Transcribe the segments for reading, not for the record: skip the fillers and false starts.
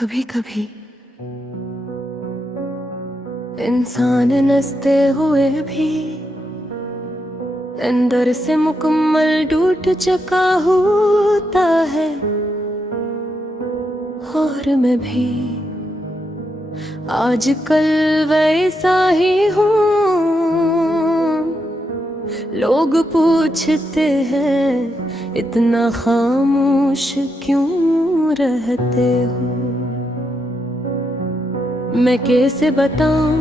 कभी कभी इंसान नसते हुए भी अंदर से मुकम्मल टूट चुका होता है। और मैं भी आजकल वैसा ही हूँ। लोग पूछते हैं इतना खामोश क्यों रहते हो। मैं कैसे बताऊं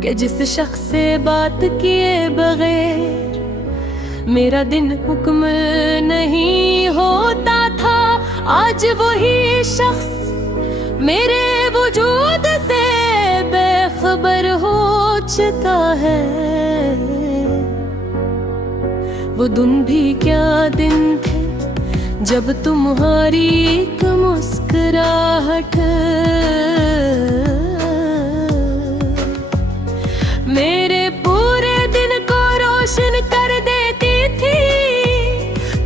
कि जिस शख्स से बात किए बगैर मेरा दिन मुकम्मल नहीं होता था, आज वही शख्स मेरे वजूद से बेखबर हो चुका है। वो दिन भी क्या दिन थे जब तुम्हारी एक मुस्कुराहट मेरे पूरे दिन को रोशन कर देती थी।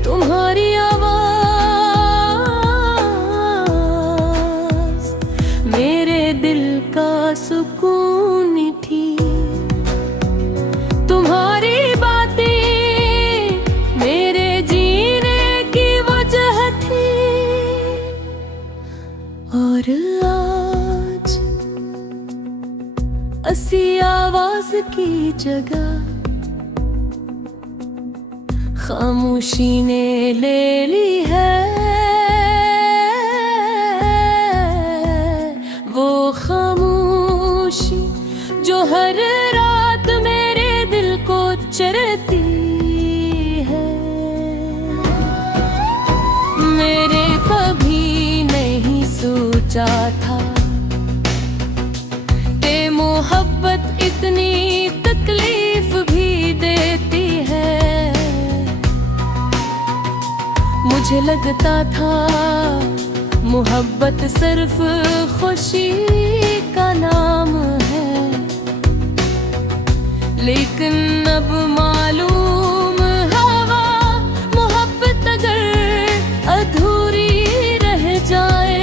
तुम्हारी आवाज़ मेरे दिल का सुकून थी। तुम्हारी बातें मेरे जीने की वजह थी। और आज ऐसी आवाज की जगह खामोशी ने ले ली है। वो खामोशी जो हर रात मेरे दिल को चरती है। मेरे कभी नहीं सोचा था मोहब्बत इतनी तकलीफ भी देती है। मुझे लगता था मोहब्बत सिर्फ खुशी का नाम है, लेकिन अब मालूम हुआ मोहब्बत अगर अधूरी रह जाए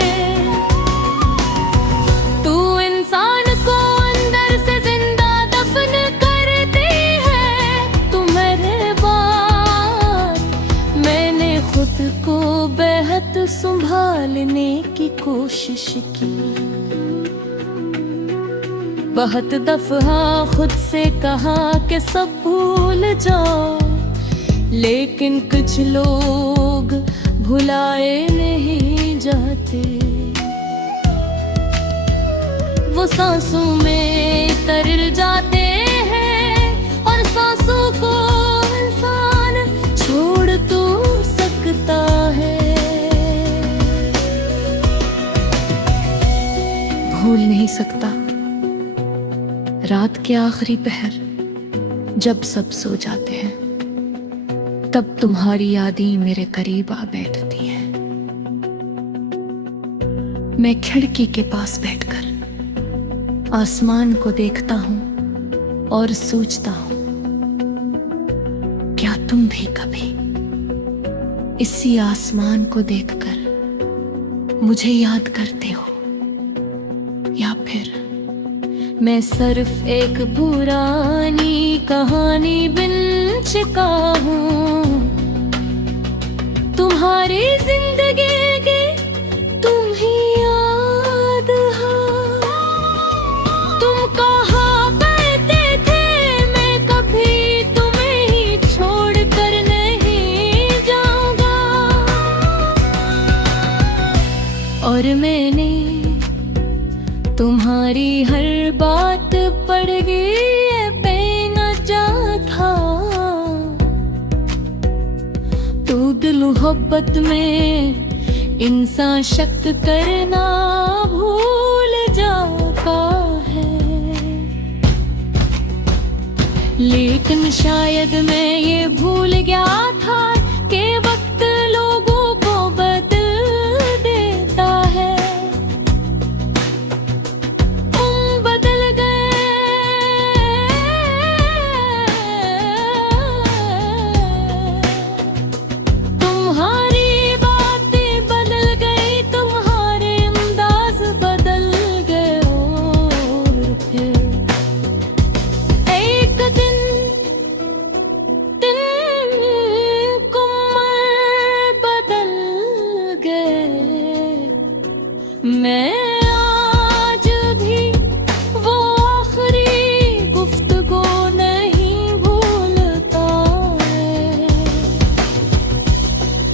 को बेहद संभालने की कोशिश की। बहुत दफा खुद से कहा कि सब भूल जाओ, लेकिन कुछ लोग भुलाए नहीं जाते। वो सांसों में तर जाते हैं और सांसों को इंसान छोड़ तो सकता है। भूल नहीं सकता रात के आखिरी पहर जब सब सो जाते हैं, तब तुम्हारी यादें मेरे करीब आ बैठती हैं। मैं खिड़की के पास बैठकर आसमान को देखता हूं और सोचता हूं, क्या तुम भी कभी इसी आसमान को देखकर मुझे याद करते हो, या फिर मैं सिर्फ एक पुरानी कहानी बिन चुका हूँ। तुम्हारी जिंदगी की तुम ही याद हो। तुम कहाँ कहते थे मैं कभी तुम्हें ही छोड़ कर नहीं जाऊंगा, और मैंने तुम्हारी हर बात पड़ गई बेनजा था। तू दिल मोहब्बत में इंसान शक करना भूल जाता है, लेकिन शायद मैं ये भूल गया था कि वक्त लोगों को बदल देता है। तुम्हारी बातें बदल गई, तुम्हारे मैं आज भी वो आखिरी गुफ्तगू नहीं भूलता है।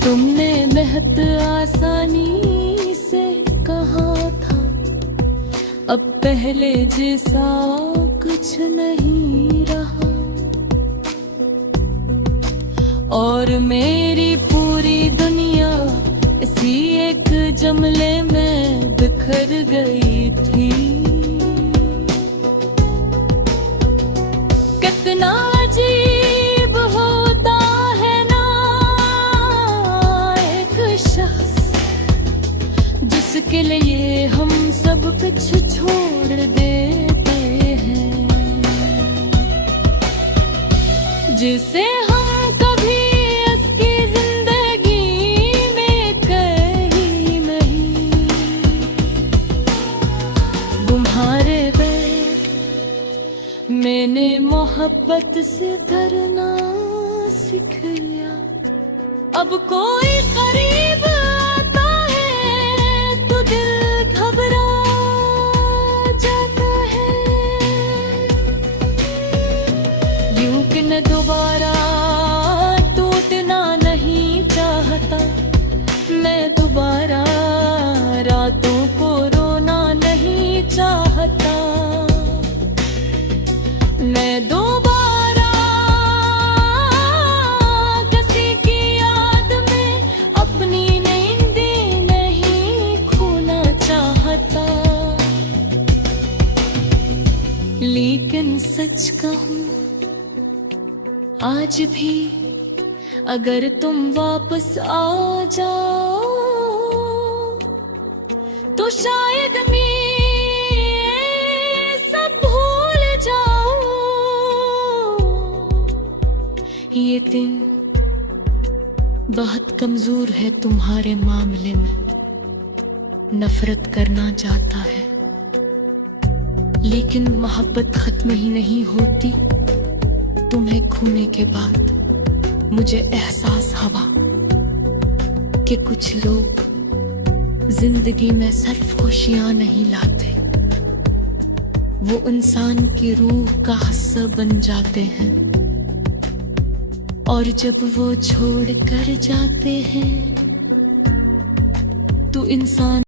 तुमने बेहद आसानी से कहा था, अब पहले जैसा कुछ नहीं रहा, और मेरी पूरी दुनिया इसी एक जुमले में बिखर गई थी। कितना अजीब होता है ना एक शख्स जिसके लिए हम सब कुछ छोड़ देते हैं, जिसे हम कभी इसकी जिंदगी में कहीं नहीं। तुम्हारे बैठ मैंने मोहब्बत से डरना सीख लिया। अब कोई करीब आता है तो दिल घबरा जाता है। यूं कि न दोबारा टूटना नहीं चाहता, मैं दोबारा रातों को रोना नहीं चाहता, मैं दोबारा किसी की याद में अपनी नींदें नहीं खोना चाहता। लेकिन सच कहूं आज भी अगर तुम वापस आ जाओ तो शायद मैं सब भूल जाऊं। ये दिन बहुत कमजोर है तुम्हारे मामले में, नफरत करना चाहता है, लेकिन मोहब्बत खत्म ही नहीं होती। तुम्हें खोने के बाद मुझे एहसास हुआ कि कुछ लोग जिंदगी में सिर्फ खुशियां नहीं लाते, वो इंसान की रूह का हिस्सा बन जाते हैं, और जब वो छोड़ कर जाते हैं तो इंसान